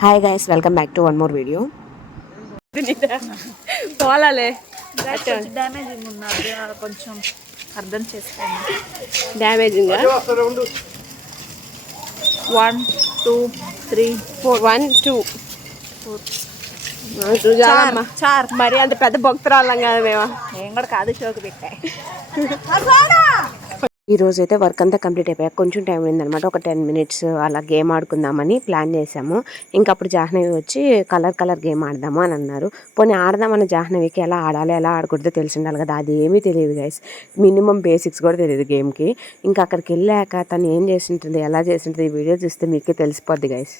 Hi guys welcome back to one more video పోలాలే. Damaging ఉన్నది కొంచెం అర్థం చేసుకోండి. Damaging one two three four one two four చార్ మరి అంత పెద్ద భక్తురాళ్ళం కదా మేము? నేను కూడా కాదు షోకి పెట్టాయి ఈరోజు అయితే వర్క్ అంతా కంప్లీట్ అయిపోయాక కొంచెం టైం అయిందనమాట ఒక టెన్ మినిట్స్ అలా గేమ్ ఆడుకుందామని ప్లాన్ చేసాము. ఇంకా అప్పుడు జాహ్నవి వచ్చి కలర్ కలర్ గేమ్ ఆడదాము అని అన్నారు. పోనీ ఆడదామని జాహ్నవికి ఎలా ఆడాలి ఎలా ఆడకూడదో తెలిసి ఉండాలి కదా అది ఏమీ తెలియదు గైస్ మినిమం బేసిక్స్ కూడా తెలియదు గేమ్కి ఇంకా అక్కడికి వెళ్ళాక తను ఏం చేసింటుంది ఎలా చేసింటుంది ఈ వీడియో చూస్తే మీకే తెలిసిపోద్ది గైస్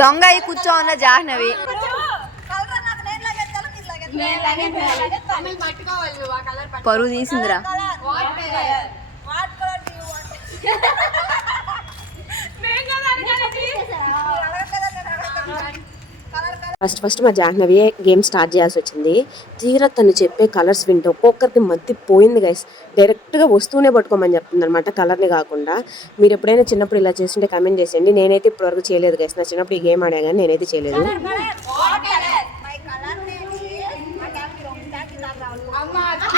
దొంగ అయి కూర్చో ఉన్న జాహ్నవి. పరువు తీసిందిరా. ఫస్ట్ ఫస్ట్ మా జాహ్నవి గేమ్ స్టార్ట్ చేయాల్సి వచ్చింది. తీరా తను చెప్పే కలర్స్ వింటే ఒక్కొక్కరికి మద్ది పోయింది గైస్ డైరెక్ట్గా వస్తూనే పట్టుకోమని చెప్తుంది అనమాట కలర్ని కాకుండా. మీరు ఎప్పుడైనా చిన్నప్పుడు ఇలా చేస్తుంటే కమెంట్ చేసేయండి. నేనైతే ఇప్పటివరకు చేయలేదు గైస్ నా చిన్నప్పుడు ఈ గేమ్ ఆడా కానీ నేనైతే చేయలేదు. చెట్టు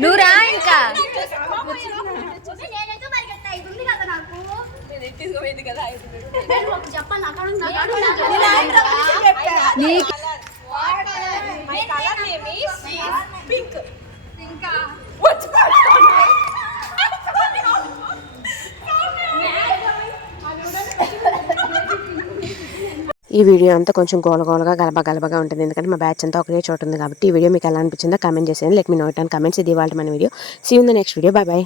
నువ్వు రా ఇంకా. నేనైతే పరిగెత్తా ఇది ఉంది. కదా నాకు నేను ఒకటి చెప్పాలి ఈ వీడియో అంతా కొంచెం గోలగోలగా గలబ గలబగా ఉంటుంది. ఎందుకంటే మా బ్యాచ్ అంతా ఒకే చోట ఉంది కాబట్టి ఈ వీడియో మీకు ఎలా అనిపించిందో కామెంట్ చేసేయండి. Let me note and comments ఇది వాళ్ళ మన video. See in the next video bye bye